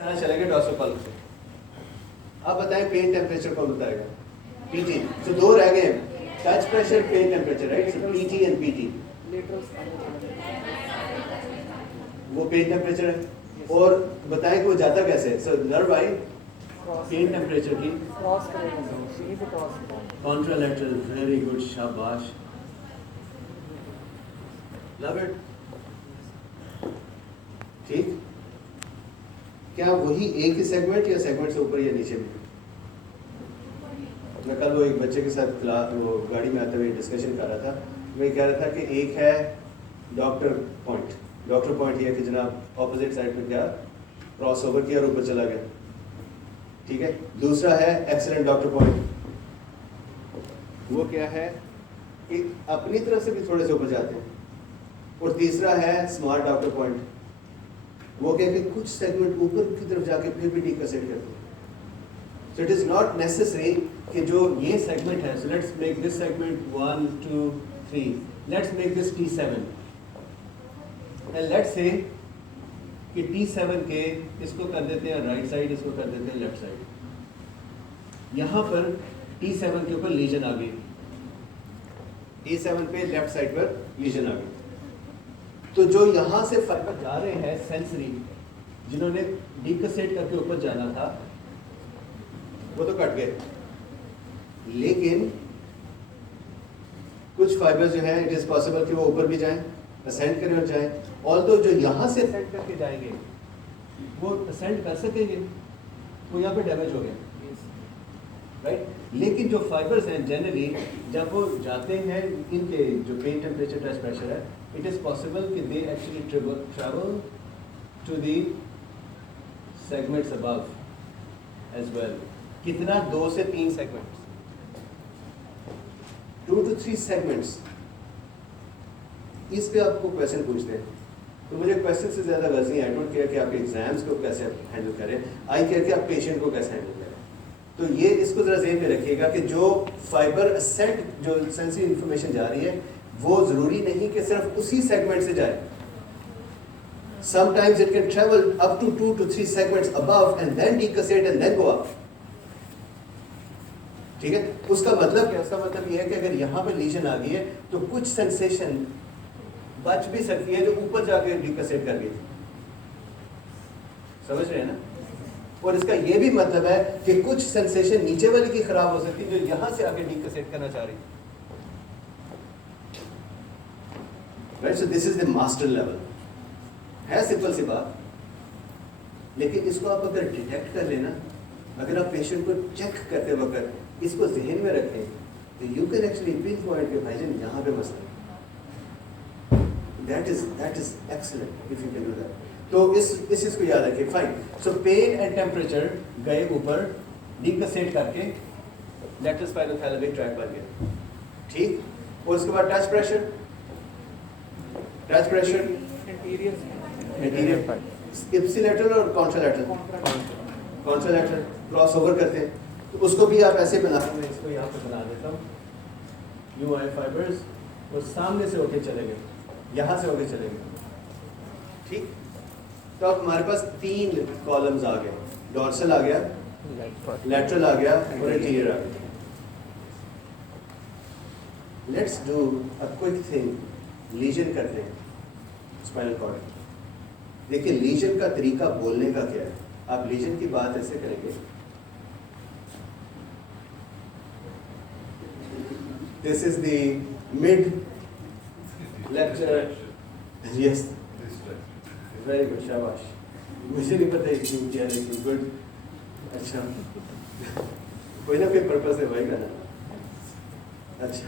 चलेंगे डॉर्सल से। अब बताएं पेन टेम्परेचर कौन बताएगा? पीटी। तो दो रह गए, touch pressure, pain temperature, right? So PT and PT, वो पेन टेम्परेचर है। और बताएं कि वो जाता कैसे? So nerve I pain temperature की कॉन्ट्रालैटरल, वेरी गुड, शाबाश, लव इट। ठीक, क्या वही एक ही सेगमेंट या सेगमेंट से ऊपर या नीचे भी? मैं कल वो एक बच्चे के साथ वो गाड़ी में आते हुए डिस्कशन कर रहा था। मैं कह रहा था कि एक है डॉक्टर पॉइंट, डॉक्टर पॉइंट ये कि जनाब ऑपोजिट साइड पे क्या क्रॉस ओवर किया और ऊपर चला गया, ठीक है। दूसरा है एक्सीलेंट डॉक्टर पॉइंट, वो क्या है कि अपनी तरफ से भी थोड़े से ऊपर जाते हैं। और तीसरा है स्मार्ट डॉक्टर पॉइंट, वो क्या कि कुछ सेगमेंट ऊपर की तरफ जाके फिर भी डिकसेट करते हैं। So it is not necessary कि जो ये सेगमेंट है, so let's make this segment 1 2 3, let's make this T7 and let's say कि T7 के इसको कर देते हैं राइट साइड, इसको कर देते हैं लेफ्ट साइड। यहाँ पर T7 के ऊपर लीजन आ गई, T7 पे लेफ्ट साइड पर लीजन आ गई। तो जो यहाँ से फाइबर जा रहे हैं सेंसरी, जिन्होंने डिकसेट करके ऊपर जाना था, वो तो कट गए। लेकिन कुछ फाइबर जो हैं इट इज पॉसिबल कि वो ऊपर भी जाएं, असेंड करें और जाएं। ऑल्दो जो यहाँ से असेंड करके जाएंगे वो असेंड कर सकेंगे, तो यहाँ पे डैमेज हो गया, राइट। लेकिन जो फाइबर्स हैं जनरली जब वो जाते हैं, इनके जो पेन टेम्परेचर टच प्रेशर है, it is possible कि they actually travel to the segments above as well. कितना? 2 से 3 segments, 2 to 3 segments। इस पे आपको क्वेश्चन पूछते हैं, तो मुझे क्वेश्चन से ज़्यादा गर्ज नहीं, आई डोंट केयर कि आप एग्जाम्स को कैसे हैंडल करें, आई केयर कि आप पेशेंट को कैसे हैंडल करें। तो ये इसको ज़रा ज़हन में रखिएगा कि जो फाइबर असेंट, जो सेंसरी इंफॉर्मेशन जा रही है, वो जरूरी नहीं कि सिर्फ उसी सेगमेंट से जाए। Sometimes it can travel up to 2 to 3 segments above and then decassate and then go up. ठीक है, उसका मतलब क्या? उसका मतलब ये है कि अगर यहाँ पे लीजन आ गई है तो कुछ सेंसेशन बच भी सकती है जो ऊपर जाके डिकसेट कर गई थी, समझ रहे हैं ना? और इसका ये भी मतलब है कि कुछ सेंसेशन नीचे वाली की खराब हो सकती है जो यहाँ से आके डिकसेट करना चाह रही है। Right, so this is the master level, है सिंपल सी बात। लेकिन इसको आप अगर डिटेक्ट कर लेना, अगर आप पेशेंट को चेक करते वक्त इसको जहन में रखें, तो you can actually pin point के भाईजान यहाँ पे मसला, that is excellent if you can do that. तो इस चीज को याद रखिए। Fine, so pain and temperature गए ऊपर, डिकसेट करके लेटरल स्पाइनोथैलेमिक ट्रैक्ट बन गया, ठीक। और उसके बाद touch pressure, touch pressure anterior, ipsilateral और कॉन्ट्रालैटरल, कॉन्ट्रालैटरल क्रॉस ओवर करते हैं, तो उसको भी आप ऐसे बना दें। इसको यहाँ पे बना देता हूँ, यू आई फाइबर्स, और सामने से होके चले गए, यहाँ से होके चले गए, ठीक। तो अब हमारे पास 3 कॉलम्स आ गए, डॉर्सल आ गया, लैटरल आ गया और एंटीरियर आ गया। Let's do a quick thing, lesion करते हैं स्पाइनल कॉर्ड। देखिए लीजन का तरीका बोलने का क्या है। आप लीजन की बात ऐसे करेंगे, this is the mid lecture, yes very good, शाबाश। मुझे नहीं पता क्यों किया, लेकिन गुड, अच्छा कोई ना कोई पर्पस है भाई का ना। अच्छा,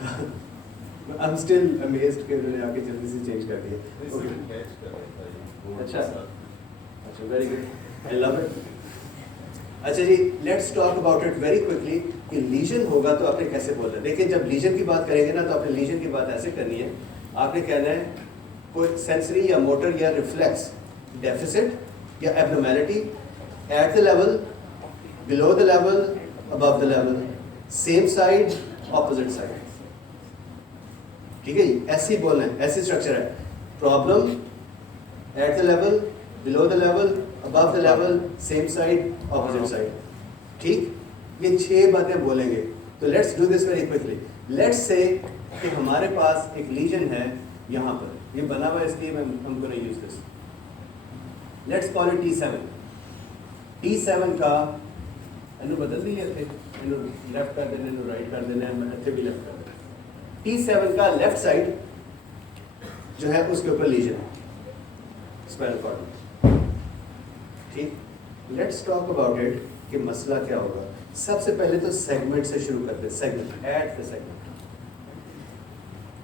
I'm still amazed कि उन्होंने आके जल्दी से चेंज कर दिया। अच्छा, very good, I love it. अच्छा जी, let's talk about it very quickly कि लीजन होगा तो आपने कैसे बोलना है। देखिए जब लीजन की बात करेंगे ना, तो आपने लीजन की बात ऐसे करनी है, आपने कहना है कोई सेंसरी या मोटर या रिफ्लेक्स डेफिसिट या abnormality at the level, below the level, above the level, same side, opposite side, ठीक है। ऐसे ही बोलना है, ऐसी स्ट्रक्चर है। Problem at the level, below the level, above the level, same side, opposite side. ठीक, ये 6 बातें बोलेंगे. तो let's do this very quickly. Let's say कि हमारे पास एक लीजन है यहाँ पर, ये बना हुआ है इसलिए I'm going to use this. Let's call it T7. T7 का इन्हों बदल दिया थे, इन्हों लेफ्ट कर देने, इन्हों राइट कर देने, अच्छे भी लेफ्ट कर देने. T7 का लेफ्ट साइड जो है उसके ऊपर लीजन, स्पाइनल कॉर्ड. ठीक, लेट्स टॉक अबाउट इट कि मसला क्या होगा. सबसे पहले तो सेगमेंट से शुरू करते हैं. Segment, eight the segment.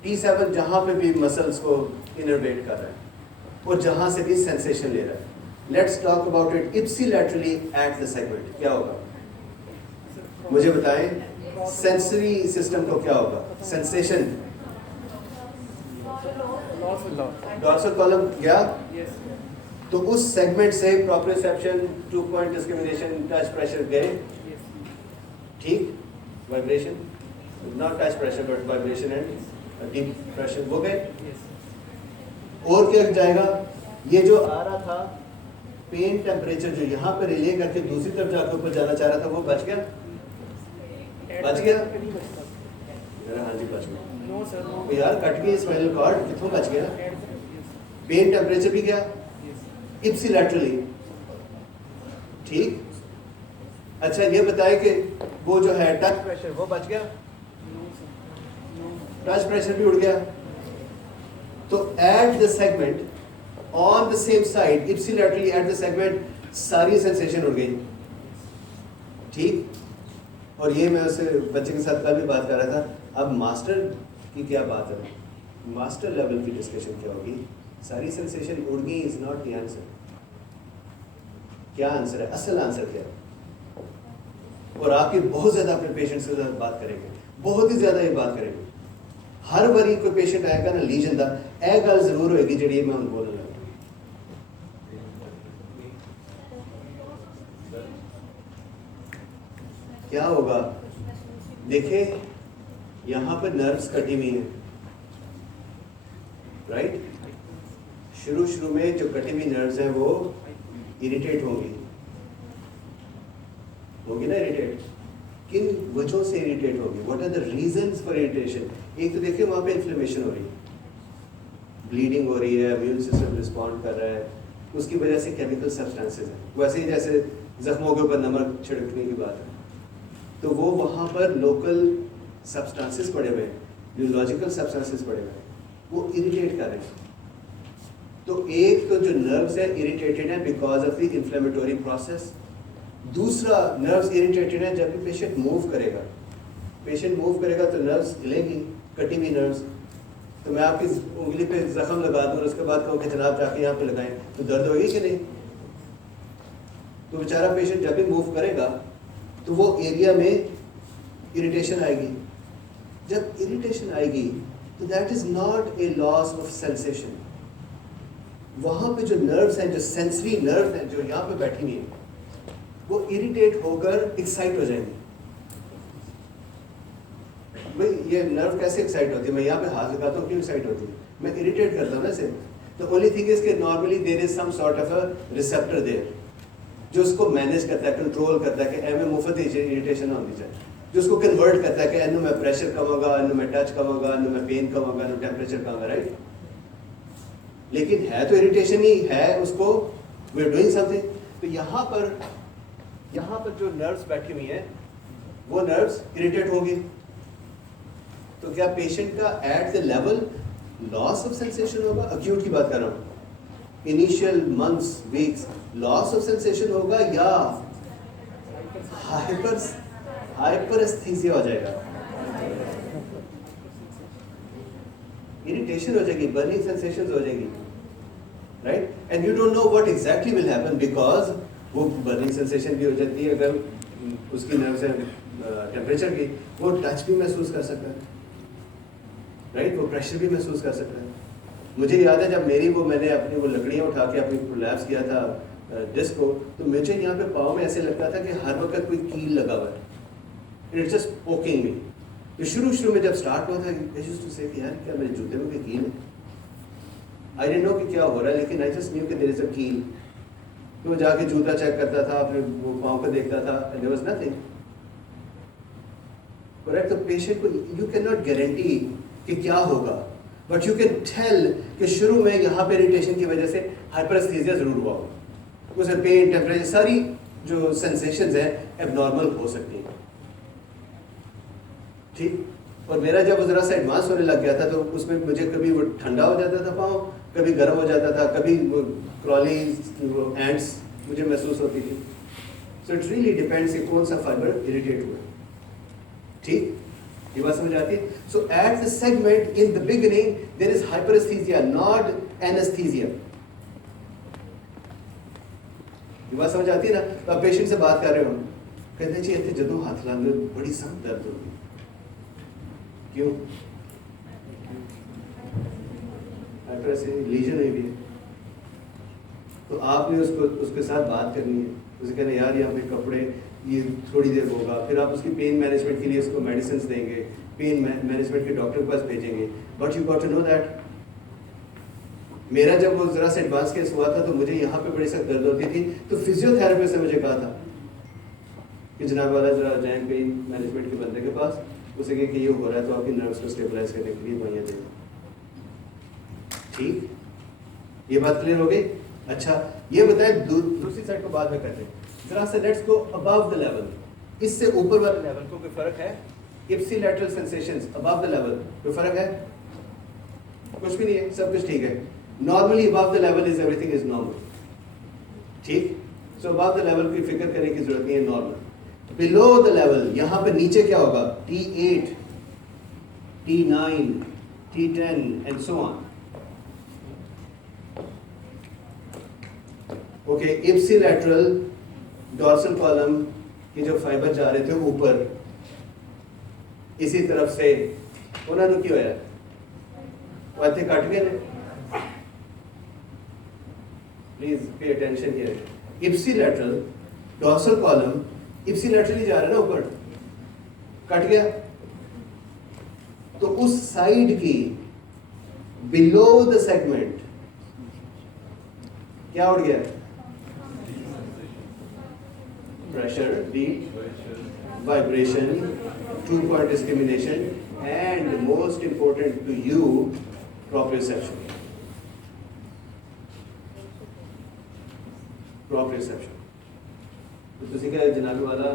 T7 जहाँ पे भी मसल्स को इनर्वेट कर रहा है और जहाँ से भी सेंसेशन ले रहा है. Let's talk about it ipsilaterally at the segment. क्या होगा मुझे बताएं. सेंसरी सिस्टम को क्या होगा? सेंसेशन, डॉर्सल कॉलम गया, तो उस सेगमेंट से proprioception, 2 point discrimination, touch pressure गए. ठीक, vibration, not touch pressure but vibration and deep pressure वो गए. और क्या जाएगा? ये जो आ रहा था पेन टेम्परेचर जो यहाँ पे रिले करके दूसरी तरफ जाकर ऊपर जाना चाह रहा था, वो बच गया. बच गया? हाँ जी बच गया. No sir, no. तो यार कट गई स्पाइनल कॉर्ड, कितों बच गया? पेन टेम्परेचर भी गया इप्सिलैटरली. ठीक, अच्छा ये बताए कि वो जो है टच प्रेशर वो बच गया? टच प्रेशर भी उड़ गया. तो at the segment on the same side ipsilaterally at the segment सारी सेंसेशन उड़ गई. ठीक, और ये मैं उसे बच्चे के साथ कल भी बात कर रहा था. अब मास्टर की क्या बात है, मास्टर लेवल की डिस्कशन क्या होगी? सारी सेंसेशन उड़ गई इज नॉट द आंसर. क्या आंसर है? असल आंसर क्या है? और आपके बहुत ज्यादा अपने पेशेंट्स के साथ बात करेंगे, बहुत ही ज्यादा ये बात करेंगे. हर बारी कोई पेशेंट आएगा ना लीजन दा, ए गल जरूर होगी जी मैं बोल रहा. क्या होगा? देखे यहाँ पर नर्व्स कटी हुई है, राइट. शुरू में जो कटी हुई नर्व्स हैं वो इरिटेट होंगी ना. इरिटेट किन वजहों से इरिटेट होगी? What are the reasons for irritation? एक तो देखिए वहाँ पे इन्फ्लेमेशन हो रही है, ब्लीडिंग हो रही है, इम्यून सिस्टम रिस्पॉन्ड कर रहा है, उसकी वजह से केमिकल सब्सटेंसेस हैं. वैसे ही जैसे जख्मों के ऊपर नमक छिड़कने की बात है, तो वो वहाँ पर लोकल सब्सटेंसेस पड़े हुए हैं, न्यूरोलॉजिकल सब्सटेंसेस पड़े हुए हैं, वो इरिटेट कर रहे हैं. तो एक तो जो नर्व्स है इरिटेटेड है because of the inflammatory process. दूसरा नर्व्स इरिटेटेड है जब भी पेशेंट मूव करेगा. पेशेंट मूव करेगा तो नर्व्स हिलेंगी, कटी हुई नर्व्स. तो मैं आपकी उंगली पे जख्म लगा दूँ और उसके बाद कहूँ कि जनाब जाके यहाँ पे लगाएं, तो दर्द होगी कि नहीं? तो बेचारा पेशेंट जब भी मूव करेगा तो वो एरिया में इरिटेशन आएगी. जब इरिटेशन आएगी तो that is not a loss of sensation. वहाँ पे जो नर्व्स हैं, जो सेंसरी नर्व हैं जो यहाँ पे बैठी हुई हैं, वो इरिटेट होकर एक्साइट हो जाएंगी. भाई ये नर्व कैसे एक्साइट होती है? मैं यहाँ पे हाथ लगाता हूँ, क्यों एक्साइट होती है? मैं इरिटेट करता हूँ ना इसे. तो ओनली थिंग इज कि normally there is some sort of a receptor there जो उसको मैनेज करता है, कंट्रोल करता है कि एम में मुफ्त इरिटेशन होनी चाहिए, जो उसको कन्वर्ट करता है कि एनु में प्रेशर कम होगा, एनु में टच कम होगा, एनु में पेन कम होगा, एनु टेम्परेचर कम होगा, राइट. लेकिन है तो इरिटेशन ही है, उसको वी आर डूइंग समथिंग. तो यहाँ पर जो नर्व्स बैठी हुई हैं वो नर्व्स इरिटेट होंगी. तो क्या पेशेंट का eight the level loss of sensation होगा? अक्यूट की बात कर रहा हूँ. Initial months weeks loss of sensation होगा या हाइपरस्थीसिया हो जाएगा, इरिटेशन हो जाएगी, बर्निंग सेंसेशंस हो जाएगी, right. And you don't know what exactly will happen because वो बर्निंग सेंसेशन भी हो जाती है. अगर उसकी नर्व्स है टेम्परेचर की, वो टच भी महसूस कर सकता है, राइट. वो प्रेशर भी महसूस कर सकता है. मुझे याद है जब मैंने अपनी वो लकड़ियाँ उठा के अपनी प्रोलैप्स किया था डिस्क को, तो मुझे यहाँ पे पाँव में ऐसे लगता था कि हर वक्त कोई कील लगा हुआ है. इट्स जस्ट पोकिंग मी. तो शुरू में जब स्टार्ट हुआ था आई यूज्ड टू से कि यार क्या मेरे जूते में कोई कील है? आई डिडंट नो कि क्या हो रहा है, लेकिन आई जस्ट न्यू कि देयर इज अ कील. तो वो जाके जूता चेक करता था, अपने वो पाँव को देखता था, and there was nothing. Correct? तो पेशेंट को यू कैन नॉट गारंटी कि क्या होगा, बट यू कैन टेल कि शुरू में यहाँ पे इरिटेशन की वजह से हाइपरस्थीसिया जरूर हुआ होगा, उसे पेन, टेम्परेचर, सारी जो सेंसेशंस हैं एबनॉर्मल हो सकती हैं, ठीक। और मेरा जब ज़रा सा एडवांस होने लग गया था तो उसमें मुझे कभी वो ठंडा हो जाता था पाँव, कभी गर्म हो जाता था, कभी वो क्रॉली एंड्स मुझे महसूस होती थी। सो इट रियली डिपेंड्स कि कौन सा फाइबर इरिटेट हुआ, ठीक, ये बात समझ आती है। So at the segment in the beginning there is hyperaesthesia, not anaesthesia. ये बात समझ आती है ना? तो आप पेशेंट से बात कर रहे हो, कहते हैं जी इतने जदों हाथ लाने बड़ी सख्त दर्द होगी, क्यों? लीजन हुई भी है। तो आपने उसके साथ बात करनी है, उसे कहना यार यहाँ पे कपड़े ये थोड़ी देर होगा, फिर आप उसकी पेन मैनेजमेंट के लिए उसको मेडिसिन देंगे, पेन मैनेजमेंट के डॉक्टर के पास भेजेंगे, but you got to know that. मेरा जब वो ज़रा सा एडवांस केस हुआ था तो मुझे यहाँ पे बड़ी सख्त दर्द होती थी, तो फिजियोथेरेपिस्ट ने मुझे कहा था कि जनाब वाला जरा जाएं पेन मैनेजमेंट के बंदे के पास, उसे कहे कि ये हो रहा है तो आपकी नर्व्स को स्टेबलाइज करने के लिए दवाइयाँ दें, ठीक, ये बात क्लियर हो गई। अच्छा ये बताएं दूसरी साइड को बाद में करते हैं, जरा सा let's go above the level, इससे ऊपर वाले लेवल को कोई फर्क है? Ipsilateral sensations above the level कोई फर्क है? कुछ भी नहीं है, सब कुछ ठीक है। Normally above the level is everything is normal, ठीक। सो अबव द लेवल की फिक्र करने की जरूरत नहीं है, नॉर्मल। बिलो द लेवल, यहाँ पे नीचे क्या होगा? T8, T9, T10 and so on. Okay, ipsilateral dorsal column के जो फाइबर जा रहे थे ऊपर इसी तरफ से, उन्होंने क्यों होया वाथे कट गए ने? Please pay attention here. Ipsilateral dorsal column ipsilaterally जा रहा है ना ऊपर, कट गया, तो उस साइड की बिलो द सेगमेंट क्या उड़ गया? Pressure, beat, vibration, two-point discrimination, and most important to you, proprioception. Proprioception. तो तुसी क्या जनाबी वाला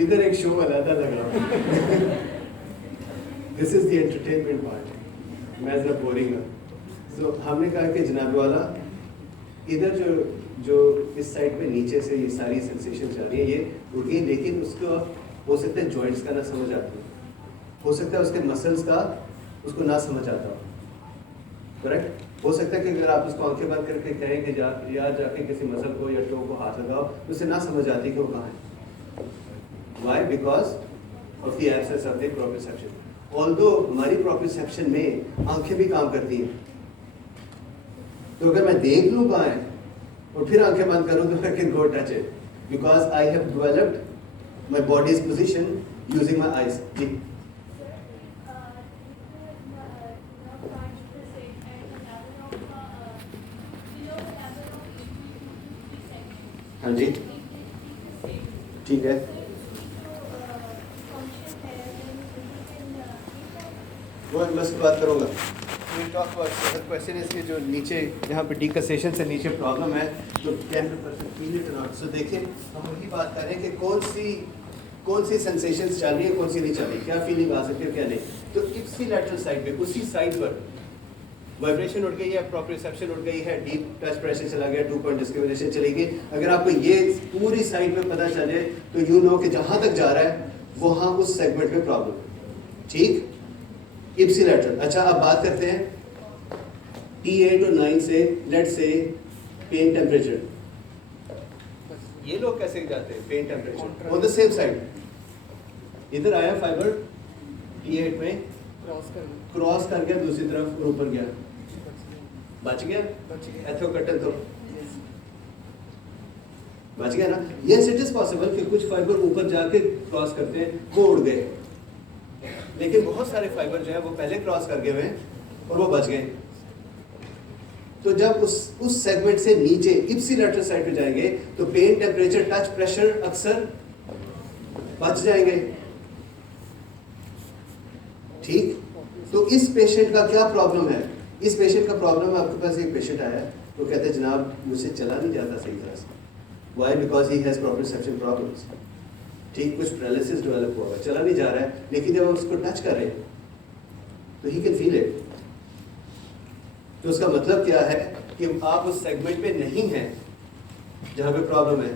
इधर एक शो बनाता लगा। This is the entertainment part. मैं जरा बोरिंग हूँ। तो हमने कहा कि जनाब वाला इधर जो इस साइड पे नीचे से ये सारी सेंसेशन जा रही है ये उड़ गई, लेकिन उसको हो सकता है जॉइंट्स का ना समझ आती, हो सकता है उसके मसल्स का उसको ना समझ आता हो, करेक्ट। हो सकता है कि अगर आप उसको आंखें बंद करके कहें कि यार जाके किसी मसल को या टो को हाथ लगाओ, उसे ना समझ आती कि वो कहाँ है। Why? Because of the absence of the proprioception. Although हमारी प्रोप्रियोसेप्शन में आंखें भी काम करती हैं, तो अगर मैं देख लूँ कहाँ है और फिर आंखें बंद करूँ तो I can go touch it, because I have developed my body's position using my eyes. जी हाँ जी ठीक है। वो मैं उसकी बात करूँगा। क्वेश्चन इसके जो नीचे यहाँ पे डिकसेशन से नीचे प्रॉब्लम है तो 10% फील इट नॉट। सो देखिए हम वही बात कर रहे हैं कि कौन सी सेंसेशंस चल रही है, कौन सी नहीं चल रही, क्या फीलिंग आ सकती है क्या नहीं। तो इप्सिलैटरल साइड पे उसी साइड पर वाइब्रेशन उड़ गई है, प्रोप्रियोसेप्शन उड़ गई है, डीप टच प्रेशर चला गया, टू पॉइंट डिस्क्रिमिनेशन चली गई। अगर आपको ये पूरी साइड पे पता चले तो यू नो कि जहाँ तक जा रहा है वहाँ उस सेगमेंट में प्रॉब्लम, ठीक। इप्सिलैटरल। अच्छा अब बात करते हैं T8 और 9 से, लेट से पेन टेम्परेचर, ये लोग कैसे जाते हैं pain temperature on the same side. इधर आया फाइबर T8 में क्रॉस कर गया दूसरी तरफ और ऊपर गया, बच गया, एथो कटन तो बच गया ना। यस इट इज पॉसिबल कि कुछ फाइबर ऊपर जाके क्रॉस करते हैं वो उड़ गए, लेकिन बहुत सारे फाइबर जो है वो पहले क्रॉस कर गए हुए हैं और वो बच गए। तो जब उस सेगमेंट से नीचे इप्सिलैटरल साइड पे जाएंगे तो पेन, टेम्परेचर, टच, प्रेशर अक्सर बच जाएंगे। ठीक, तो इस पेशेंट का क्या प्रॉब्लम है? इस पेशेंट का प्रॉब्लम है, आपके पास एक पेशेंट आया है, वो कहते हैं जनाब मुझसे चला नहीं जाता सही तरह से। Why? Because he has proprioception problems. ठीक, कुछ पैरालिसिस डेवलप हुआ है, चला नहीं जा रहा है, लेकिन जब हम उसको टच कर रहे हैं तो ही कैन फील इट। तो उसका मतलब क्या है कि आप उस सेगमेंट पे नहीं हैं जहाँ पे प्रॉब्लम है।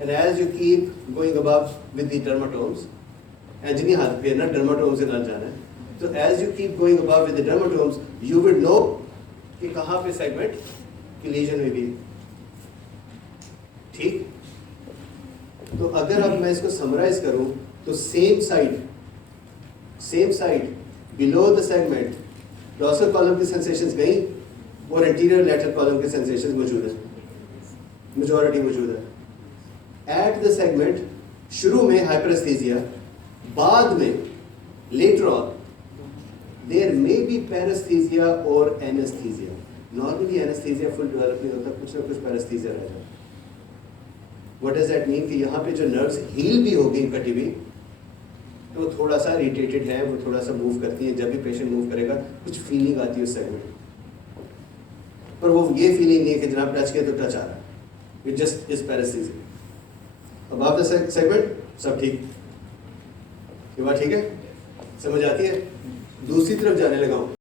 And as you keep going above with the dermatomes, and जिन्हीं हाथ पे ना डर्माटोम से ना जाना है, तो as you keep going above with the dermatomes you will know कि कहाँ पे सेगमेंट की लीजन हुई भी। ठीक, तो अगर अब मैं इसको समराइज करूं तो same side below the segment dorsal column की सेंसेशंस गई और एंटीरियर लैटरल कॉलम के सेंसेशंस मौजूद है, मेजॉरिटी मौजूद है। एट द सेगमेंट शुरू में हाइपरेस्थीसिया, बाद में later on there may be paraesthesia और anaesthesia. Normally anaesthesia full develop नहीं होता, कुछ ना कुछ पैरेस्थीसिया रह जाता। What does that mean? कि यहाँ पे जो नर्व्स हील भी हो गई कटी हुई, तो थोड़ा सा इरिटेटेड है, वो थोड़ा सा मूव करती है। जब भी पेशेंट मूव करेगा कुछ फीलिंग आती है उस सेगमेंट, पर वो ये फीलिंग नहीं है कि जनाब टच किया तो टच आ रहा है, इट जस्ट इज पैरेस्थीसिया। अब आप द सेगमेंट सब ठीक, ये बात ठीक है, समझ आती है? दूसरी तरफ जाने लगा हूँ।